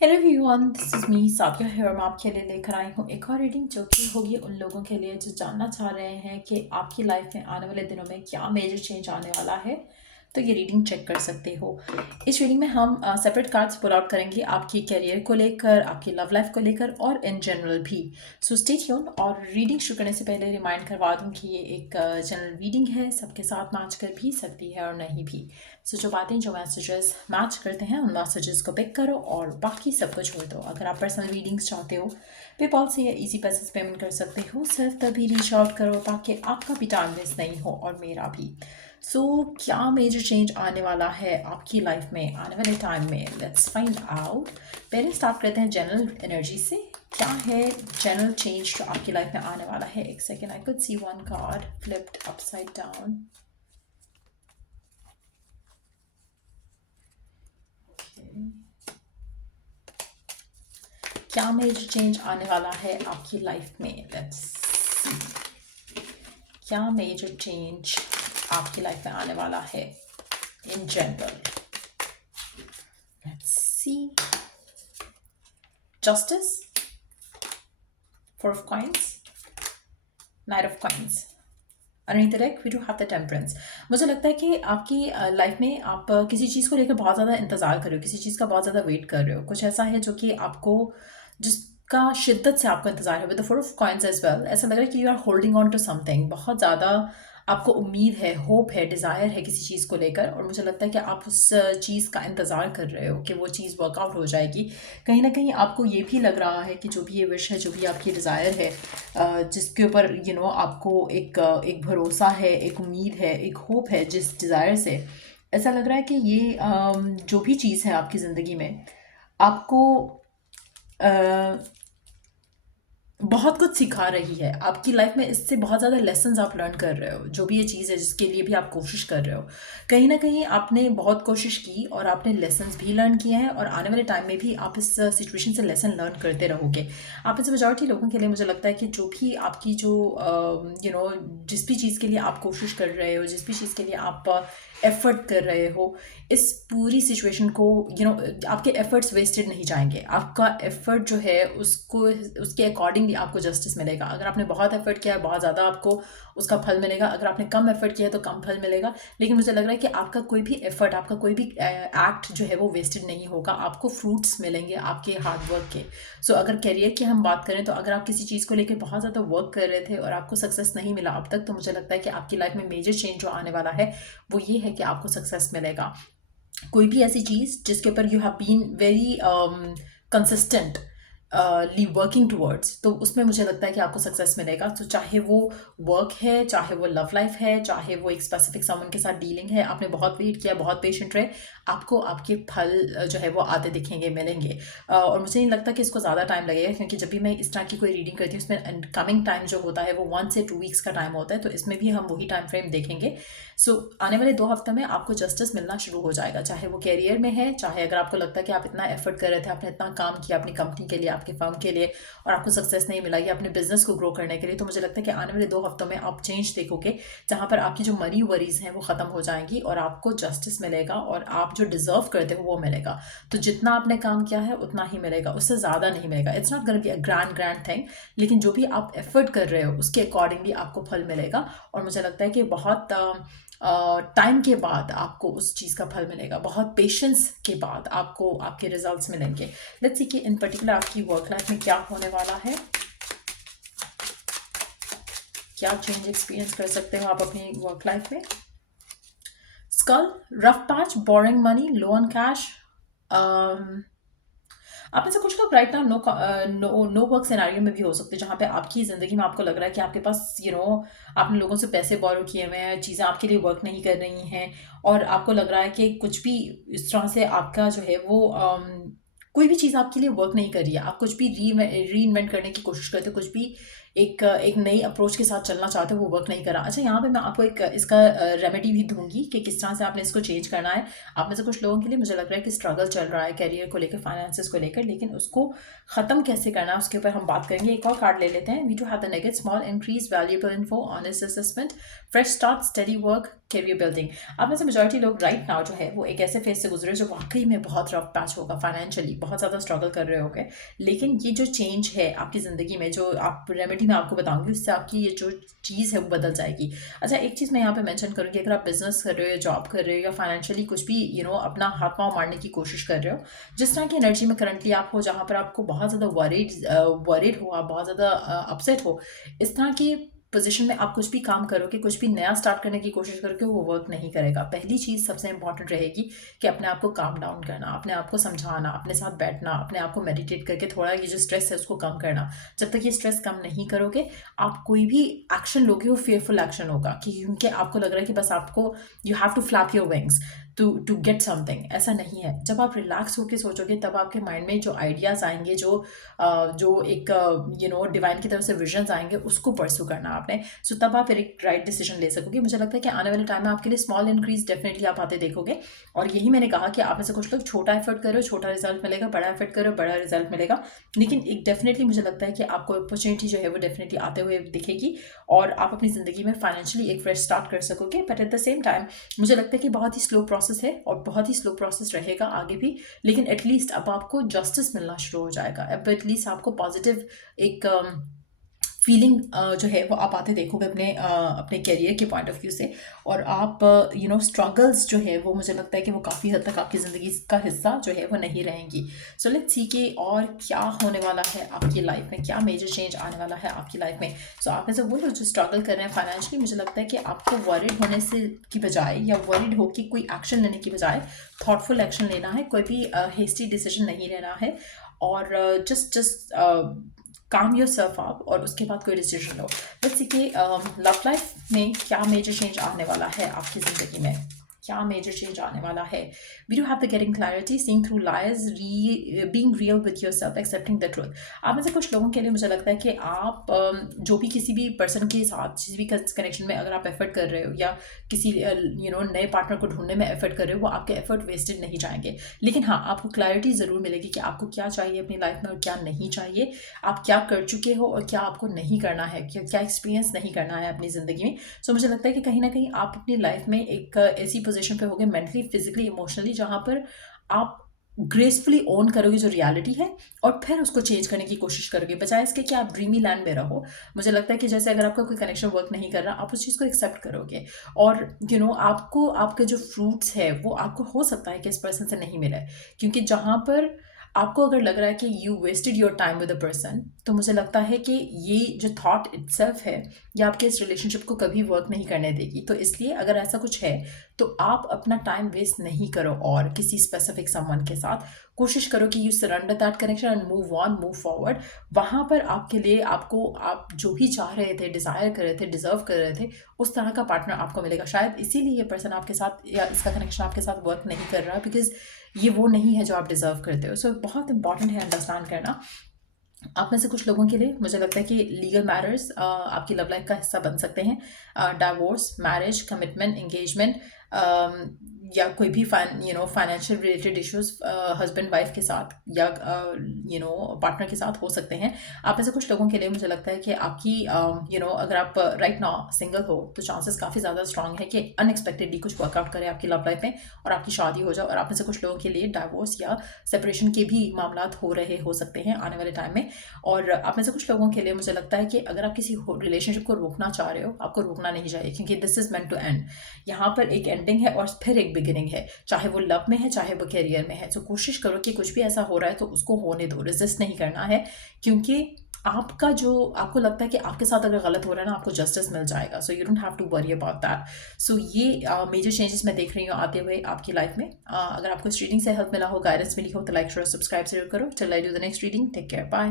Hello everyone, this is me Sadia है और मैं आपके लिए लेकर आई हूँ एक और रीडिंग जो कि होगी उन लोगों के लिए जो जानना चाह रहे हैं कि आपकी लाइफ में आने वाले दिनों में क्या मेजर चेंज आने वाला है। तो ये रीडिंग चेक कर सकते हो। इस रीडिंग में हम सेपरेट कार्ड्स पुल आउट करेंगे आपकी करियर को लेकर, आपकी लव लाइफ को लेकर और इन जनरल भी। So stay tune. और रीडिंग शुरू करने से पहले रिमाइंड करवा दूँ कि ये एक जनरल रीडिंग है, सबके साथ मैच कर भी सकती है और नहीं भी। सो जो बातें जो मैसेजेस मैच करते हैं उन मैसेजेस को पिक करो और बाकी सबको छोड़ दो। अगर आप पर्सनल रीडिंग्स चाहते हो पेपॉल से या इजी पैसेज पेमेंट कर सकते हो। सिर्फ तभी रीच आउट करो ताकि आपका भी टाइम वेस्ट नहीं हो और मेरा भी। सो क्या मेजर चेंज आने वाला है आपकी लाइफ में आने वाले टाइम में, लेट्स फाइंड आउट। पहले स्टार्ट करते हैं जनरल एनर्जी से। क्या है जनरल चेंज जो आपकी लाइफ में आने वाला है? एक second, I could see one card flipped upside down. क्या मेजर चेंज आने वाला है आपकी लाइफ में? Let's see. क्या मेजर चेंज आपकी लाइफ में आने वाला है in general? Let's see. Justice, four of coins, night of coins, underneath the deck we do have the temperance। मुझे लगता है कि आपकी लाइफ में आप किसी चीज़ को लेकर बहुत ज़्यादा इंतज़ार कर रहे हो, किसी चीज़ का बहुत ज़्यादा वेट कर रहे हो। कुछ ऐसा है जो कि आपको, जिसका शिद्दत से आपको इंतज़ार है। With the four of coins as well ऐसा लग रहा है कि you are holding on to something. बहुत ज़्यादा आपको उम्मीद है, होप है, डिज़ायर है किसी चीज़ को लेकर। और मुझे लगता है कि आप उस चीज़ का इंतज़ार कर रहे हो कि वो चीज़ वर्कआउट हो जाएगी। कहीं ना कहीं आपको ये भी लग रहा है कि जो भी ये विश है, जो भी आपकी डिज़ायर है, जिसके ऊपर आपको एक भरोसा है, एक उम्मीद है, एक होप है, जिस डिज़ायर से ऐसा लग रहा है कि ये जो भी चीज़ है आपकी ज़िंदगी में आपको बहुत कुछ सिखा रही है। आपकी लाइफ में इससे बहुत ज़्यादा लेसन्स आप लर्न कर रहे हो। जो भी ये चीज़ है जिसके लिए भी आप कोशिश कर रहे हो, कहीं ना कहीं आपने बहुत कोशिश की और आपने लेसन्स भी लर्न किए हैं। और आने वाले टाइम में भी आप इस सिचुएशन से लेसन लर्न करते रहोगे। आप इस मेजॉरिटी लोगों के लिए मुझे लगता है कि जो भी आपकी जो जिस भी चीज़ के लिए आप कोशिश कर रहे हो, जिस भी चीज़ के लिए आप एफर्ट कर रहे हो, इस पूरी सिचुएशन को आपके एफर्ट्स वेस्टेड नहीं जाएंगे। आपका एफर्ट जो है उसको, उसके अकॉर्डिंगली आपको जस्टिस मिलेगा। अगर आपने बहुत एफर्ट किया है, बहुत ज़्यादा आपको उसका फल मिलेगा। अगर आपने कम एफर्ट किया है तो कम फल मिलेगा। लेकिन मुझे लग रहा है कि आपका कोई भी एफर्ट, आपका कोई भी एक्ट जो है वो वेस्टेड नहीं होगा। आपको फ्रूट्स मिलेंगे आपके हार्ड वर्क के। सो अगर करियर की हम बात करें तो अगर आप किसी चीज़ को लेकर बहुत ज़्यादा वर्क कर रहे थे और आपको सक्सेस नहीं मिला अब तक, तो मुझे लगता है कि आपकी लाइफ में मेजर चेंज जो आने वाला है वो ये है कि आपको सक्सेस मिलेगा। कोई भी ऐसी चीज़ जिसके ऊपर you have been very consistently working towards, तो उसमें मुझे लगता है कि आपको सक्सेस मिलेगा। तो चाहे वो वर्क है, चाहे वो लव लाइफ है, चाहे वो एक स्पेसिफिक समन के साथ डीलिंग है, आपने बहुत वेट किया, बहुत पेशेंट रहे, आपको आपके फल जो है वो आते दिखेंगे, मिलेंगे। और मुझे नहीं लगता कि इसको ज़्यादा टाइम लगेगा, क्योंकि जब भी मैं इस तरह की कोई रीडिंग करती हूँ उसमें कमिंग टाइम जो होता है वो 1 से 2 वीक्स का टाइम होता है। तो इसमें भी हम वही टाइम फ्रेम देखेंगे। सो आने वाले 2 हफ्ते में आपको जस्टिस मिलना शुरू हो जाएगा, चाहे वो कैरियर में है, चाहे अगर आपको लगता है कि आप इतना एफर्ट कर रहे थे, आपने इतना काम किया अपनी कंपनी के लिए, आपके फर्म के लिए, और आपको सक्सेस नहीं मिला या अपने बिजनेस को ग्रो करने के लिए। तो मुझे लगता है कि आने वाले 2 हफ्तों में आप चेंज देखोगे, जहाँ पर आपकी जो मरी वरीज हैं वो ख़त्म हो जाएंगी और आपको जस्टिस मिलेगा और आप जो डिजर्व करते हो वो मिलेगा। तो जितना आपने काम किया है उतना ही मिलेगा, उससे ज़्यादा नहीं मिलेगा। It's not gonna be a grand grand thing, लेकिन जो भी आप एफर्ट कर रहे हो उसके अकॉर्डिंगली आपको फल मिलेगा। और मुझे लगता है कि बहुत टाइम के बाद आपको उस चीज़ का फल मिलेगा, बहुत पेशेंस के बाद आपको आपके रिजल्ट्स मिलेंगे। लेट्स सी कि इन पर्टिकुलर आपकी वर्क लाइफ में क्या होने वाला है, क्या चेंज एक्सपीरियंस कर सकते हो आप अपनी वर्क लाइफ में। Skull, rough patch, boring money, low on cash. आप में से कुछ लोग right now no work scenario में भी हो सकते हैं, जहाँ पे आपकी ज़िंदगी में आपको लग रहा है कि आपके पास आपने लोगों से पैसे बोरो किए हुए हैं, चीज़ें आपके लिए वर्क नहीं कर रही हैं, और आपको लग रहा है कि कुछ भी इस तरह से आपका जो है वो कोई भी चीज़ आपके लिए वर्क नहीं कर रही है। आप कुछ भी री इन्वेंट करने की कोशिश करते हो, कुछ भी एक नई अप्रोच के साथ चलना चाहते हो, वो वर्क नहीं कर रहा। अच्छा, यहाँ पे मैं आपको एक इसका रेमेडी भी दूंगी कि किस तरह से आपने इसको चेंज करना है। आप में से कुछ लोगों के लिए मुझे लग रहा है कि स्ट्रगल चल रहा है करियर को लेकर, फाइनेंसिस को लेकर, लेकिन उसको ख़त्म कैसे करना है उसके ऊपर हम बात करेंगे। एक और कार्ड ले लेते हैं। We to have the negate small increase valuable info honest assessment fresh start study work career building. आप में से मेजॉरिटी लोग राइट नाउ जो है वो एक ऐसे फेज से गुजरे जो वाकई में बहुत रफ पैच होगा, फाइनेंशियली बहुत ज़्यादा स्ट्रगल कर रहे होगे। लेकिन ये जो चेंज है आपकी ज़िंदगी में, जो आप रेमेडी मैं आपको बताऊंगी, उससे आपकी ये जो चीज़ है वो बदल जाएगी। अच्छा, एक चीज़ मैं यहाँ पे मेंशन करूँगी, अगर आप बिजनेस कर रहे हो या जॉब कर रहे हो या फाइनेंशियली कुछ भी अपना हाथ पाँव मारने की कोशिश कर रहे हो, जिस तरह की एनर्जी में करंटली आप हो, जहाँ पर आपको बहुत ज़्यादा वरीड हो, आप बहुत ज़्यादा अपसेट हो, इस तरह की पोजीशन में आप कुछ भी काम करोगे, कुछ भी नया स्टार्ट करने की कोशिश करोगे, वो वर्क नहीं करेगा। पहली चीज़ सबसे इंपॉर्टेंट रहेगी कि अपने आप को काम डाउन करना, अपने आप को समझाना, अपने साथ बैठना, अपने आप को मेडिटेट करके थोड़ा ये जो स्ट्रेस है उसको कम करना। जब तक ये स्ट्रेस कम नहीं करोगे, आप कोई भी एक्शन लोगे वो फेयरफुल एक्शन होगा, कि क्योंकि आपको लग रहा है कि बस आपको you have to flap your wings to get something. ऐसा नहीं है। जब आप रिलैक्स होकर सोचोगे तब आपके माइंड में जो आइडियाज़ आएंगे, जो एक डिवाइन की तरफ से विजन्स आएंगे, उसको परस्यू करना आपने। सो तब आप एक राइट डिसीजन ले सकोगे। मुझे लगता है कि आने वाले टाइम में आपके लिए स्मॉल इंक्रीज डेफिनेटली आप आते देखोगे। और यही मैंने कहा कि आप में से कुछ लोग छोटा एफर्ट करो, छोटा रिजल्ट मिलेगा, बड़ा एफर्ट करो, बड़ा रिजल्ट मिलेगा। लेकिन एक डेफिनेटली मुझे लगता है कि आपको अपॉर्चुनिटी जो है वो डेफिनेटली आते हुए दिखेगी और आप अपनी ज़िंदगी में फाइनेंशियली एक फ्रेश स्टार्ट कर सकोगे। But at the same time मुझे लगता है कि बहुत ही स्लो प्रोसेस है और बहुत ही स्लो प्रोसेस रहेगा आगे भी। लेकिन एटलीस्ट अब आपको जस्टिस मिलना शुरू हो जाएगा। अब एटलीस्ट आपको पॉजिटिव एक फीलिंग जो है वो आप आते देखोगे अपने करियर के पॉइंट ऑफ व्यू से। और आप स्ट्रगल्स जो है वो मुझे लगता है कि वो काफ़ी हद तक आपकी ज़िंदगी का हिस्सा जो है वो नहीं रहेंगी। सो लेट्स सी कि और क्या होने वाला है आपकी लाइफ में, क्या मेजर चेंज आने वाला है आपकी लाइफ में। सो आप में से वो लोग जो स्ट्रगल कर रहे हैं फाइनेंशियली, मुझे लगता है कि आपको वरीड होने से की बजाय या वरीड हो कि कोई एक्शन लेने की बजाय थॉटफुल एक्शन लेना है। कोई भी हेस्टी डिसीजन नहीं लेना है और जस्ट काम योर सेल्फ अप और उसके बाद कोई डिसीजन लो। लेट्स सी कि लव लाइफ में क्या मेजर चेंज आने वाला है आपकी ज़िंदगी में, क्या मेजर चेंज आने वाला है। We do have the getting clarity, seeing through lies, being real with yourself, accepting the truth. आप में से कुछ लोगों के लिए मुझे लगता है कि आप जो भी किसी भी पर्सन के साथ किसी भी कनेक्शन में अगर आप एफर्ट कर रहे हो या किसी नए पार्टनर को ढूंढने में एफर्ट कर रहे हो, वो आपके एफर्ट वेस्टेड नहीं जाएंगे। लेकिन हाँ, आपको क्लैरिटी ज़रूर मिलेगी कि आपको क्या चाहिए अपनी लाइफ में और क्या नहीं चाहिए, आप क्या कर चुके हो और क्या आपको नहीं करना है, क्या एक्सपीरियंस नहीं करना है अपनी ज़िंदगी में। सो मुझे लगता है कि कहीं ना कहीं आप अपनी लाइफ में एक ऐसी पोजीशन पे होगे, मेंटली, फिजिकली, इमोशनली, जहाँ पर आप ग्रेसफुली ओन करोगे जो रियलिटी है और फिर उसको चेंज करने की कोशिश करोगे, बजाय इसके कि आप ड्रीमी लैंड में रहो। मुझे लगता है कि जैसे अगर आपका कोई कनेक्शन वर्क नहीं कर रहा, आप उस चीज़ को एक्सेप्ट करोगे और आपको आपके जो फ्रूट्स है वो आपको हो सकता है कि इस पर्सन से नहीं मिले। क्योंकि जहाँ पर आपको अगर लग रहा है कि you wasted your time with a person, तो मुझे लगता है कि ये जो थॉट इटसेल्फ है ये आपके इस रिलेशनशिप को कभी वर्क नहीं करने देगी। तो इसलिए अगर ऐसा कुछ है तो आप अपना टाइम वेस्ट नहीं करो और किसी स्पेसिफिक समवन के साथ। कोशिश करो कि you surrender that connection and move on, move forward. वहाँ पर आपके लिए आप जो भी चाह रहे थे, डिज़ायर कर रहे थे, डिजर्व कर रहे थे, उस तरह का पार्टनर आपको मिलेगा। शायद इसीलिए ये पर्सन आपके साथ या इसका कनेक्शन आपके साथ वर्क नहीं कर रहा, बिकॉज ये वो नहीं है जो आप डिजर्व करते हो। सो बहुत इंपॉर्टेंट है अंडरस्टैंड करना। आप में से कुछ लोगों के लिए मुझे लगता है कि लीगल मैटर्स आपकी लव लाइफ का हिस्सा बन सकते हैं। डाइवोर्स, मैरिज, कमिटमेंट, एंगेजमेंट, या कोई भी financial related issues husband wife के साथ या पार्टनर के साथ हो सकते हैं। आप में से कुछ लोगों के लिए मुझे लगता है कि आपकी अगर आप राइट नाउ सिंगल हो तो चांसेस काफ़ी ज़्यादा स्ट्रांग है कि अनएक्सपेक्टेडली कुछ वर्कआउट करे आपकी लव लाइफ में और आपकी शादी हो जाए। और आप में से कुछ लोगों के लिए डाइवोर्स या सेपरेशन के भी मामला हो सकते हैं आने वाले टाइम में। और आप में से कुछ लोगों के लिए मुझे लगता है कि अगर आप किसी रिलेशनशिप को रोकना चाह रहे हो, आपको रोकना नहीं चाहिए, क्योंकि this is meant to end. यहाँ पर एक एंडिंग है और फिर एक बिगिनिंग है, चाहे वो लव में है चाहे वो करियर में है। तो कोशिश करो कि कुछ भी ऐसा हो रहा है तो उसको होने दो, रेजिस्ट नहीं करना है। क्योंकि आपको लगता है कि आपके साथ अगर गलत हो रहा है ना, आपको जस्टिस मिल जाएगा। So you don't have to worry about that. So ये मेजर चेंजेस मैं देख रही हूँ आते हुए आपकी लाइफ में। अगर आपको इस रीडिंग से हेल्प मिला हो, गाइडेंस मिली हो, तो लाइक शेयर सब्सक्राइब जरूर करो। Till I do the next reading, take care, bye.